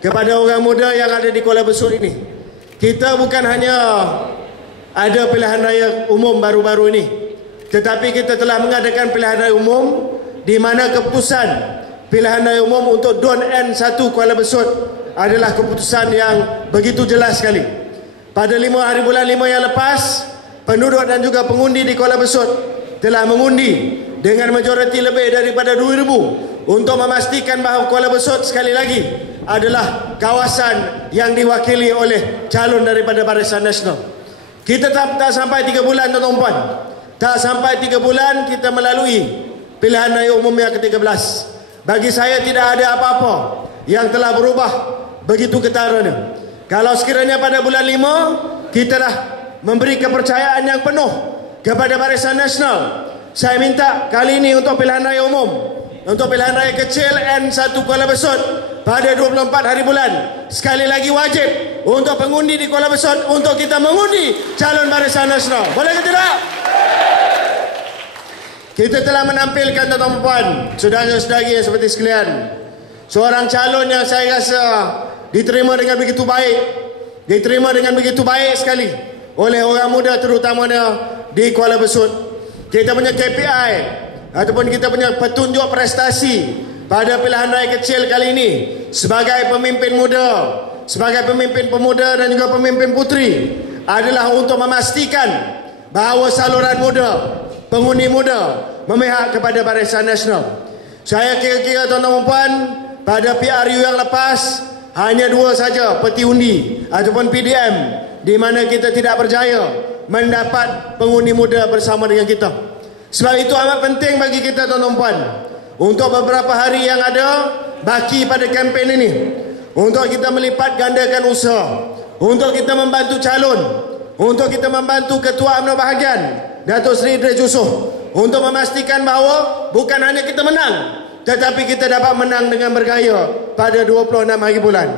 kepada orang muda yang ada di Kuala Besut ini. Kita bukan hanya ada pilihan raya umum baru-baru ini, tetapi kita telah mengadakan pilihan raya umum di mana keputusan pilihan raya umum untuk DUN N1 Kuala Besut adalah keputusan yang begitu jelas sekali. Pada 5 hari bulan 5 yang lepas, penduduk dan juga pengundi di Kuala Besut telah mengundi dengan majoriti lebih daripada 2,000 untuk memastikan bahawa Kuala Besut sekali lagi adalah kawasan yang diwakili oleh calon daripada Barisan Nasional. Kita tak sampai 3 bulan tuan-tuan dan puan. Tak sampai 3 bulan kita melalui pilihan raya umum yang ke-13. Bagi saya tidak ada apa-apa yang telah berubah begitu ketaranya. Kalau sekiranya pada bulan 5 kita dah memberi kepercayaan yang penuh kepada Barisan Nasional, saya minta kali ini untuk pilihan raya umum, untuk pilihan raya kecil N1 Kuala Besut pada 24 hari bulan, sekali lagi wajib untuk pengundi di Kuala Besut untuk kita mengundi calon Barisan Nasional. Boleh ke tidak? Kita telah menampilkan tuan-tuan dan puan, saudara-saudari yang seperti sekalian, seorang calon yang saya rasa diterima dengan begitu baik, diterima dengan begitu baik sekali oleh orang muda terutamanya di Kuala Besut. Kita punya KPI ataupun kita punya petunjuk prestasi pada pilihan raya kecil kali ini sebagai pemimpin muda, sebagai pemimpin pemuda dan juga pemimpin puteri adalah untuk memastikan bahawa saluran muda, pengundi muda memihak kepada Barisan Nasional. Saya kira-kira tuan-tuan dan puan, pada PRU yang lepas hanya 2 saja peti undi ataupun PDM di mana kita tidak berjaya mendapat pengundi muda bersama dengan kita. Sebab itu amat penting bagi kita tuan-tuan dan puan, untuk beberapa hari yang ada baki pada kempen ini, untuk kita melipat gandakan usaha, untuk kita membantu calon, untuk kita membantu Ketua UMNO Bahagian Datuk Seri Idris Yusof untuk memastikan bahawa bukan hanya kita menang, tetapi kita dapat menang dengan bergaya pada 26 hari bulan.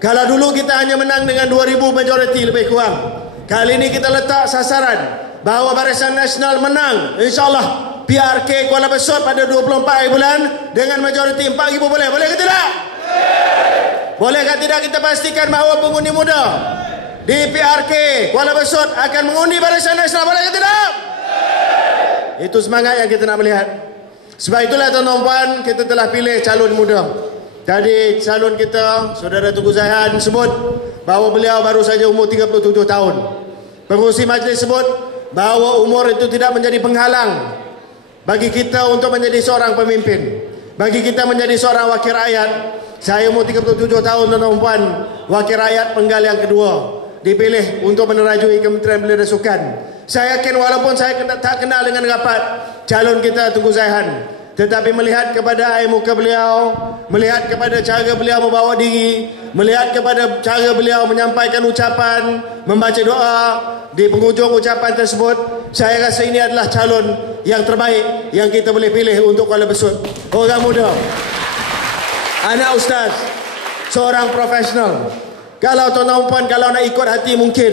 Kalau dulu kita hanya menang dengan 2,000 majoriti lebih kurang, kali ini kita letak sasaran bahawa Barisan Nasional menang insyaAllah PRK Kuala Besut pada 24 hari bulan dengan majoriti 4,000. Boleh? Boleh ke tidak? Boleh ke tidak kita pastikan bahawa pengundi muda di PRK Kuala Besut akan mengundi Barisan Nasional? Boleh ke tidak? Itu semangat yang kita nak melihat. Sebab itulah tuan-tuan dan puan, kita telah pilih calon muda. Tadi calon kita, Saudara Tunku Zaihan, sebut bahawa beliau baru saja umur 37 tahun. Pengerusi majlis sebut bahawa umur itu tidak menjadi penghalang bagi kita untuk menjadi seorang pemimpin, bagi kita menjadi seorang wakil rakyat. Saya umur 37 tahun tuan-tuan dan puan, wakil rakyat penggal yang kedua, dipilih untuk menerajui Kementerian Belia dan Sukan. Saya yakin walaupun saya tak kenal dengan rapat calon kita Tunku Zaihan, tetapi melihat kepada air muka beliau, melihat kepada cara beliau membawa diri, melihat kepada cara beliau menyampaikan ucapan, membaca doa di penghujung ucapan tersebut, saya rasa ini adalah calon yang terbaik yang kita boleh pilih untuk Kuala Besut. Orang muda, anak ustaz, seorang profesional. Kalau tuan-tuan dan puan, kalau nak ikut hati mungkin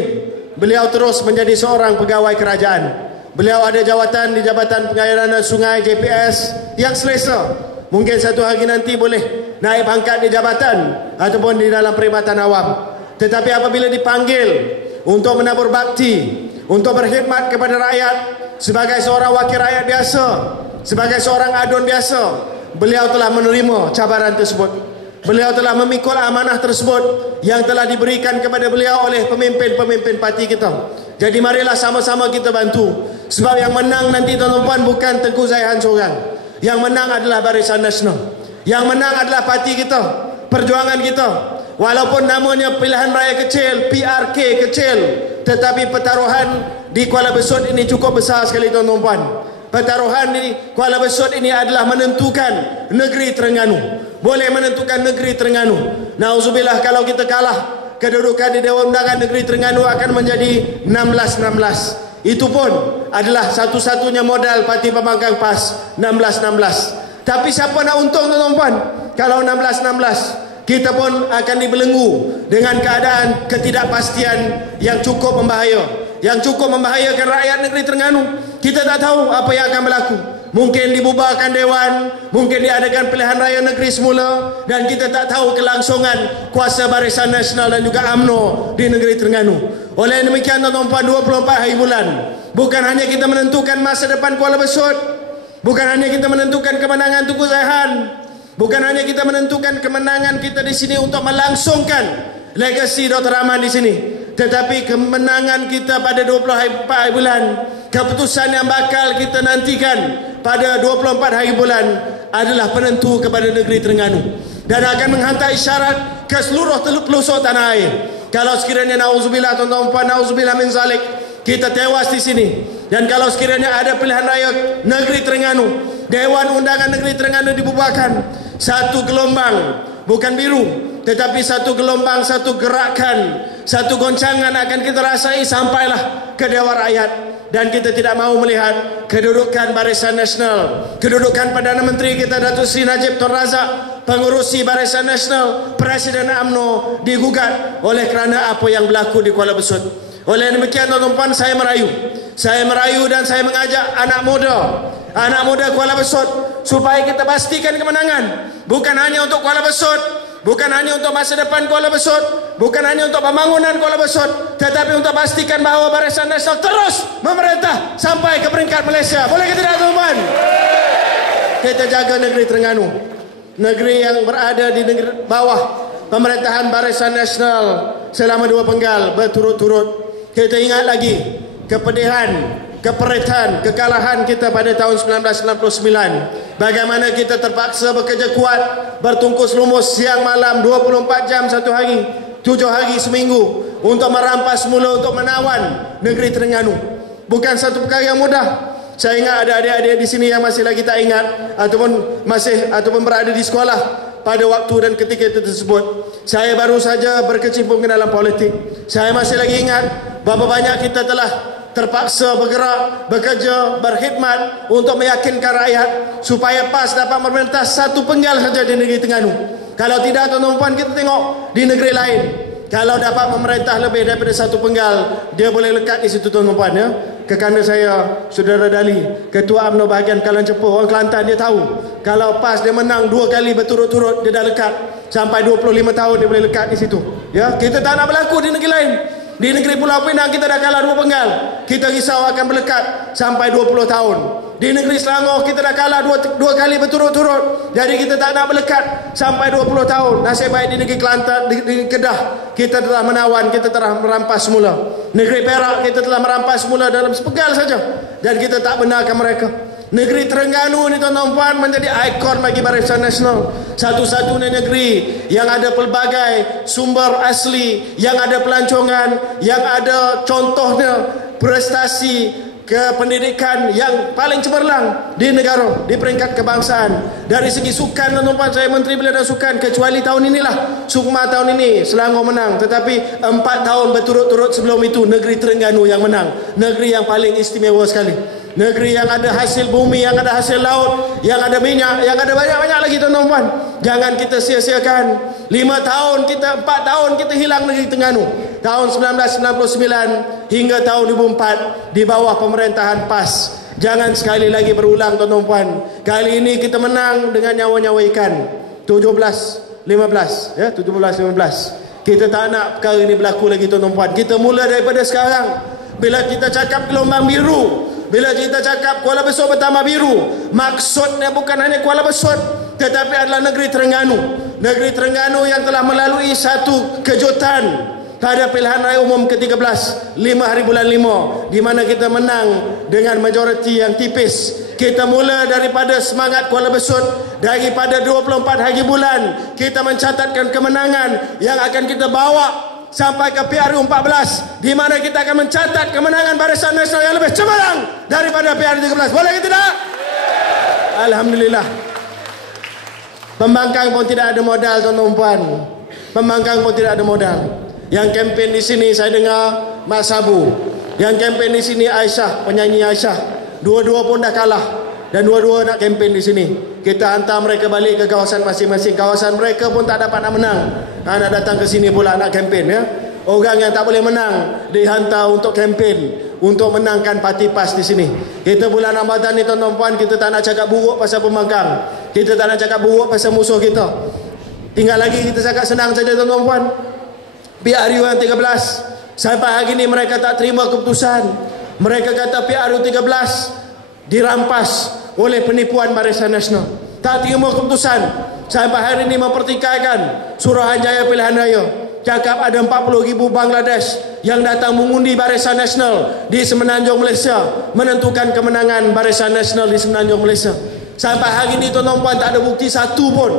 beliau terus menjadi seorang pegawai kerajaan. Beliau ada jawatan di Jabatan Pengairan Sungai JPS yang selesa. Mungkin satu hari nanti boleh naik pangkat di jabatan ataupun di dalam perkhidmatan awam. Tetapi apabila dipanggil untuk menabur bakti, untuk berkhidmat kepada rakyat sebagai seorang wakil rakyat biasa, sebagai seorang adun biasa, beliau telah menerima cabaran tersebut. Beliau telah memikul amanah tersebut yang telah diberikan kepada beliau oleh pemimpin-pemimpin parti kita. Jadi marilah sama-sama kita bantu. Sebab yang menang nanti tuan-tuan puan bukan Tengku Zaihan seorang. Yang menang adalah Barisan Nasional. Yang menang adalah parti kita, perjuangan kita. Walaupun namanya pilihan raya kecil, PRK kecil, tetapi pertaruhan di Kuala Besut ini cukup besar sekali tuan-tuan puan. Pertaruhan di Kuala Besut ini adalah menentukan negeri Terengganu. Boleh menentukan negeri Terengganu. Nauzubillah kalau kita kalah, kedudukan di Dewan Undangan Negeri Terengganu akan menjadi 16-16. Itu pun adalah satu-satunya modal Parti Pembangkang PAS, 16-16. Tapi siapa nak untung tuan-tuan puan? Kalau 16-16, kita pun akan dibelenggu dengan keadaan ketidakpastian yang cukup membahaya, yang cukup membahayakan rakyat negeri Terengganu. Kita tak tahu apa yang akan berlaku. mungkin dibubarkan Dewan, mungkin diadakan pilihan raya negeri semula, dan kita tak tahu kelangsungan kuasa Barisan Nasional dan juga UMNO di negeri Terengganu. Oleh demikian tuan-tuan, 24 hari bulan, bukan hanya kita menentukan masa depan Kuala Besut, bukan hanya kita menentukan kemenangan Tunku Zaihan, bukan hanya kita menentukan kemenangan kita di sini untuk melangsungkan legasi Dr. Rahman di sini, tetapi kemenangan kita pada 24 hari bulan, keputusan yang bakal kita nantikan pada 24 hari bulan adalah penentu kepada negeri Terengganu dan akan menghantar isyarat ke seluruh pelosok tanah air. Kalau sekiranya na'udzubillah tuan-tuan puan, na'udzubillah min zalik, kita tewas di sini, dan kalau sekiranya ada pilihan raya negeri Terengganu, Dewan Undangan Negeri Terengganu dibubarkan, satu gelombang, bukan biru, tetapi satu gelombang, satu gerakan, satu goncangan akan kita rasai sampailah ke Dewan Rakyat. Dan kita tidak mahu melihat kedudukan Barisan Nasional, kedudukan Perdana Menteri kita Datuk Seri Najib Tun Razak, pengurusi Barisan Nasional, Presiden UMNO digugat oleh kerana apa yang berlaku di Kuala Besut. Oleh demikian tuan-tuan, saya merayu dan saya mengajak anak muda Kuala Besut supaya kita pastikan kemenangan, bukan hanya untuk Kuala Besut, bukan hanya untuk masa depan Kuala Besut, bukan hanya untuk pembangunan Kuala Besut, tetapi untuk pastikan bahawa Barisan Nasional terus memerintah sampai ke peringkat Malaysia. Boleh ke tidak tuan-tuan? Kita jaga negeri Terengganu, negeri yang berada di negeri bawah pemerintahan Barisan Nasional selama 2 penggal berturut-turut. Kita ingat lagi kepedihan, keperitan, kekalahan kita pada tahun 1999. Bagaimana kita terpaksa bekerja kuat, bertungkus lumus siang malam, 24 jam satu hari, 7 hari seminggu, untuk merampas semula, untuk menawan negeri Terengganu. Bukan satu perkara yang mudah. Saya ingat ada adik-adik di sini yang masih lagi tak ingat ataupun berada di sekolah pada waktu dan ketika itu tersebut. Saya baru saja berkecimpung ke dalam politik. Saya masih lagi ingat berapa banyak kita telah terpaksa bergerak, bekerja, berkhidmat untuk meyakinkan rakyat supaya PAS dapat memerintah satu penggal saja di negeri Terengganu. Kalau tidak tuan-tuan, kita tengok di negeri lain, kalau dapat memerintah lebih daripada satu penggal, dia boleh lekat di situ tuan-tuan ya. Kekanda saya, Saudara Dali, Ketua UMNO bahagian Kalan Cepuh, orang Kelantan, dia tahu kalau PAS dia menang 2 kali berturut-turut, dia dah lekat sampai 25 tahun dia boleh lekat di situ. Ya, kita tak nak berlaku di negeri lain. Di negeri Pulau Pinang kita dah kalah 2 penggal, kita risau akan berlekat sampai 20 tahun. Di negeri Selangor kita dah kalah dua kali berturut-turut, jadi kita tak nak berlekat sampai 20 tahun. Nasib baik di negeri Kelantan, di Kedah, kita telah menawan, kita telah merampas semula. Negeri Perak kita telah merampas semula dalam sepenggal saja, dan kita tak benarkan mereka. Negeri Terengganu ni tuan-tuan menjadi ikon bagi Barisan Nasional. Satu-satunya negeri yang ada pelbagai sumber asli, yang ada pelancongan, yang ada contohnya prestasi kependidikan yang paling cemerlang di negara, di peringkat kebangsaan. Dari segi sukan tuan-tuan, saya Menteri Belia dan Sukan, kecuali tahun inilah, Sukma tahun ini Selangor menang, tetapi 4 tahun berturut-turut sebelum itu negeri Terengganu yang menang. Negeri yang paling istimewa sekali, negeri yang ada hasil bumi, yang ada hasil laut, yang ada minyak, yang ada banyak-banyak lagi tuan-tuan. Jangan kita sia-siakan. 4 tahun kita hilang negeri Terengganu. Tahun 1999 hingga tahun 2004 di bawah pemerintahan PAS. Jangan sekali lagi berulang tuan-tuan. Kali ini kita menang dengan nyawa-nyawa ikan. 17-15 ya, 17-15. Kita tak nak perkara ini berlaku lagi tuan-tuan. Kita mula daripada sekarang. Bila kita cakap gelombang biru, bila kita cakap Kuala Besut bertambah biru, maksudnya bukan hanya Kuala Besut, tetapi adalah negeri Terengganu. Negeri Terengganu yang telah melalui satu kejutan pada pilihan raya umum ke-13 5 hari bulan 5, di mana kita menang dengan majoriti yang tipis. Kita mula daripada semangat Kuala Besut, daripada 24 hari bulan kita mencatatkan kemenangan yang akan kita bawa sampai ke PRU 14, di mana kita akan mencatat kemenangan Barisan Nasional yang lebih cemerlang daripada PRU 13. Boleh ke tidak? Alhamdulillah. Pembangkang pun tidak ada modal tuan-tuan. Pembangkang pun tidak ada modal. Yang kempen di sini saya dengar Mak Sabu. Yang kempen di sini Aisyah, penyanyi Aisyah. Dua-dua pun dah kalah dan dua-dua nak kempen di sini. Kita hantar mereka balik ke kawasan masing-masing. Kawasan mereka pun tak dapat nak menang. Nak datang ke sini pula nak kempen ya. Orang yang tak boleh menang dihantar untuk kempen untuk menangkan parti PAS di sini. Kita bulan Ramadan ni tuan-tuan puan, kita tak nak cakap buruk pasal pembangkang. Kita tak nak cakap buruk pasal musuh kita. Tinggal lagi kita cakap senang saja tuan-tuan puan. PRU yang 13, sampai hari ni mereka tak terima keputusan. Mereka kata PRU 13 dirampas oleh penipuan Barisan Nasional. Tak terima keputusan. Sampai hari ini mempertikaikan Suruhanjaya Pilihan Raya. Cakap ada 40,000 Bangladesh yang datang mengundi Barisan Nasional di Semenanjung Malaysia, menentukan kemenangan Barisan Nasional di Semenanjung Malaysia. Sampai hari ini tuan-tuan puan tak ada bukti satu pun.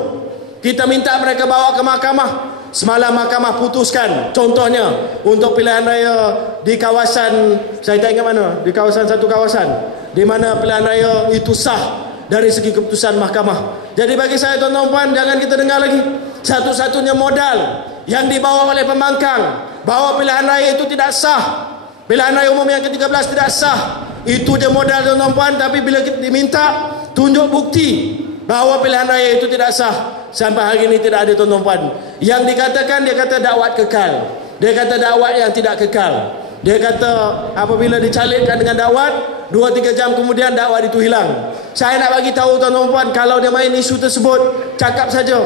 Kita minta mereka bawa ke mahkamah. Semalam mahkamah putuskan, contohnya untuk pilihan raya di kawasan, saya tak ingat mana, di kawasan satu kawasan di mana pilihan raya itu sah dari segi keputusan mahkamah. Jadi bagi saya tuan-tuan puan, jangan kita dengar lagi. Satu-satunya modal yang dibawa oleh pembangkang bahawa pilihan raya itu tidak sah, pilihan raya umum yang ke-13 tidak sah, itu je modal tuan-tuan puan. Tapi bila kita diminta tunjuk bukti bahawa pilihan raya itu tidak sah, sampai hari ini tidak ada tuan-tuan puan. Yang dikatakan, dia kata dakwat kekal, dia kata dakwat yang tidak kekal. Dia kata apabila dicalikkan dengan dakwat, 2-3 jam kemudian dakwat itu hilang. Saya nak bagi tahu tuan-tuan puan, kalau dia main isu tersebut, cakap saja.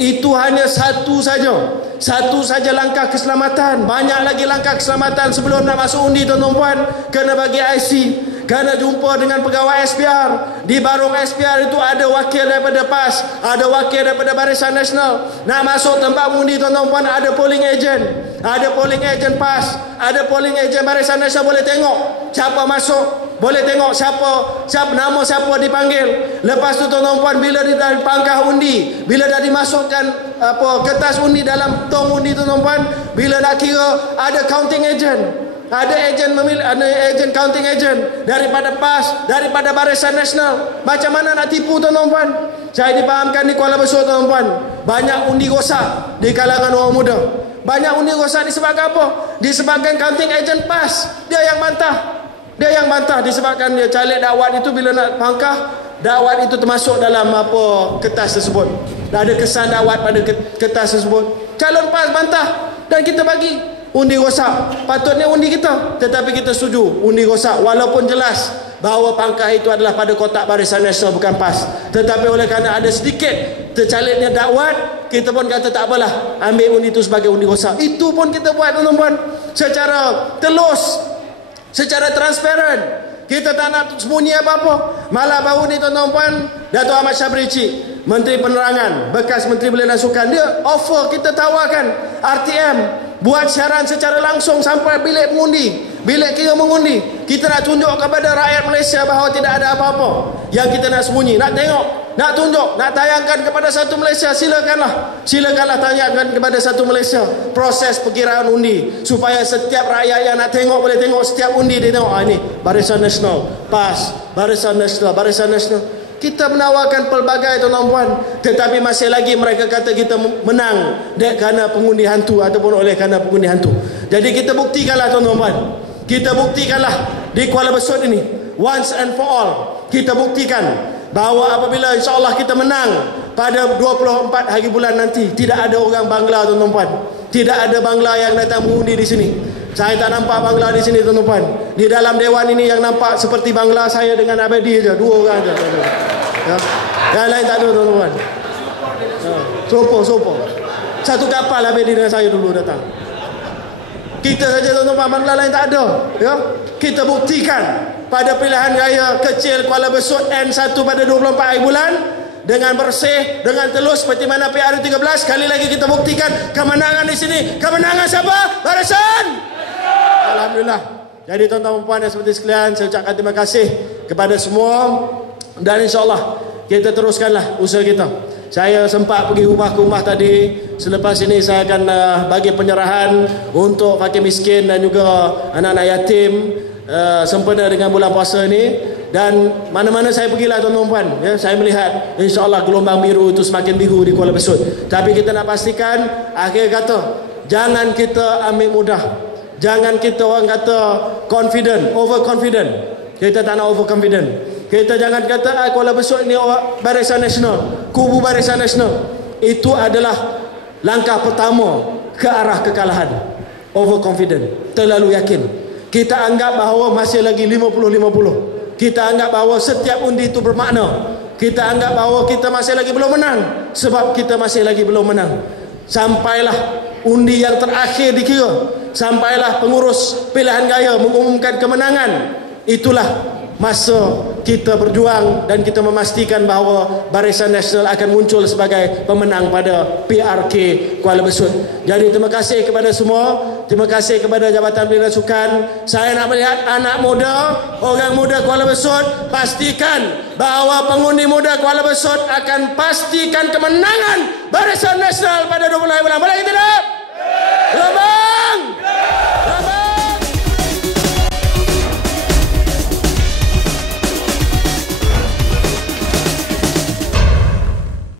Itu hanya satu saja langkah keselamatan. Banyak lagi langkah keselamatan sebelum nak masuk undi tuan-tuan puan. Kena bagi IC, kena jumpa dengan pegawai SPR. Di barung SPR itu ada wakil daripada PAS, ada wakil daripada Barisan Nasional. Nak masuk tempat mengundi tuan-tuan puan, ada polling agent, ada polling agent PAS, ada polling agent Barisan Nasional. Boleh tengok siapa masuk, boleh tengok siapa nama siapa dipanggil. Lepas tu tuan-tuan puan, bila dah pangkah undi, bila dah dimasukkan kertas undi dalam tong undi tuan-tuan puan, bila nak kira, ada counting agent, ada agent counting agent daripada PAS, daripada Barisan Nasional. Macam mana nak tipu tuan-tuan puan? Saya dipahamkan di Kuala Besar tuan-tuan puan, banyak undi rosak di kalangan orang muda. Banyak undi rosak disebabkan apa? Disebabkan counting agent PAS. Dia yang bantah disebabkan dia caleg dakwat itu bila nak pangkah, dakwat itu termasuk dalam kertas tersebut. Dah ada kesan dakwat pada kertas tersebut. Calon PAS bantah dan kita bagi undi rosak. Patutnya undi kita, tetapi kita setuju undi rosak walaupun jelas bahawa pangkah itu adalah pada kotak Barisan Nasional bukan PAS. Tetapi oleh kerana ada sedikit tercaliknya dakwat, kita pun kata tak apalah, ambil undi itu sebagai undi rosak. Itu pun kita buat tuan-tuan secara telus, secara transparan. Kita tak nak sembunyi apa-apa. Malah baru ni tuan-tuan puan, Dato' Ahmad Syabri Cik, Menteri Penerangan, bekas Menteri Belia dan Sukan, dia offer, kita tawarkan RTM buat siaran secara langsung sampai bilik mengundi, bilik kira mengundi. Kita nak tunjuk kepada rakyat Malaysia bahawa tidak ada apa-apa yang kita nak sembunyi. Nak tengok, nak tunjuk, nak tayangkan kepada satu Malaysia, silakanlah tayangkan kepada satu Malaysia proses perkiraan undi, supaya setiap rakyat yang nak tengok boleh tengok setiap undi. Dia tengok ini Barisan Nasional, PAS, Barisan Nasional. Kita menawarkan pelbagai tuan-tuan puan, tetapi masih lagi mereka kata kita menang kerana pengundi hantu ataupun oleh kerana pengundi hantu. Jadi kita buktikanlah tuan-tuan puan, kita buktikanlah di Kuala Besut ini once and for all. Kita buktikan bahawa apabila insya-Allah kita menang pada 24 hari bulan nanti, tidak ada orang Bangla tuan-tuan puan. Tidak ada Bangla yang datang mengundi di sini. Saya tak nampak Bangla di sini tuan-tuan puan. Di dalam dewan ini yang nampak seperti Bangla saya dengan Abedi saja, 2 orang saja. Ya. Yang lain tak ada tuan-tuan puan. Sopo. Satu kapal Abedi dengan saya dulu datang. Kita saja tuan-tuan puan, Bangla lain tak ada. Ya. Kita buktikan pada pilihan raya kecil Kuala Besut N1 pada 24 hari bulan dengan bersih, dengan telus seperti mana PRU 13. Sekali lagi kita buktikan kemenangan di sini. Kemenangan siapa? Barisan. Alhamdulillah. Jadi tuan-tuan dan puan yang seperti sekalian, saya ucapkan terima kasih kepada semua dan insya-Allah kita teruskanlah usaha kita. Saya sempat pergi rumah ke rumah tadi. Selepas ini saya akan bagi penyerahan untuk fakir miskin dan juga anak-anak yatim sempena dengan bulan puasa ini. Dan mana-mana saya pergilah tuan-tuan puan, ya, saya melihat insya-Allah gelombang biru itu semakin biru di Kuala Besut. Tapi kita nak pastikan, akhir kata, jangan kita ambil mudah. Jangan kita orang kata confident, overconfident. Kita tak nak overconfident. Kita jangan kata Kuala Besut ni Barisan Nasional, kubu Barisan Nasional. Itu adalah langkah pertama ke arah kekalahan. Overconfident, terlalu yakin. Kita anggap bahawa masih lagi 50-50. Kita anggap bahawa setiap undi itu bermakna. Kita anggap bahawa kita masih lagi belum menang, sebab kita masih lagi belum menang. Sampailah undi yang terakhir dikira, sampailah pengurus pilihan raya mengumumkan kemenangan. Itulah masa kita berjuang dan kita memastikan bahawa Barisan Nasional akan muncul sebagai pemenang pada PRK Kuala Besut. Jadi terima kasih kepada semua, terima kasih kepada Jabatan Pembinaan Sukan. Saya nak melihat anak muda, orang muda Kuala Besut, pastikan bahawa pengundi muda Kuala Besut akan pastikan kemenangan Barisan Nasional pada 20 bulan. Boleh kita tak?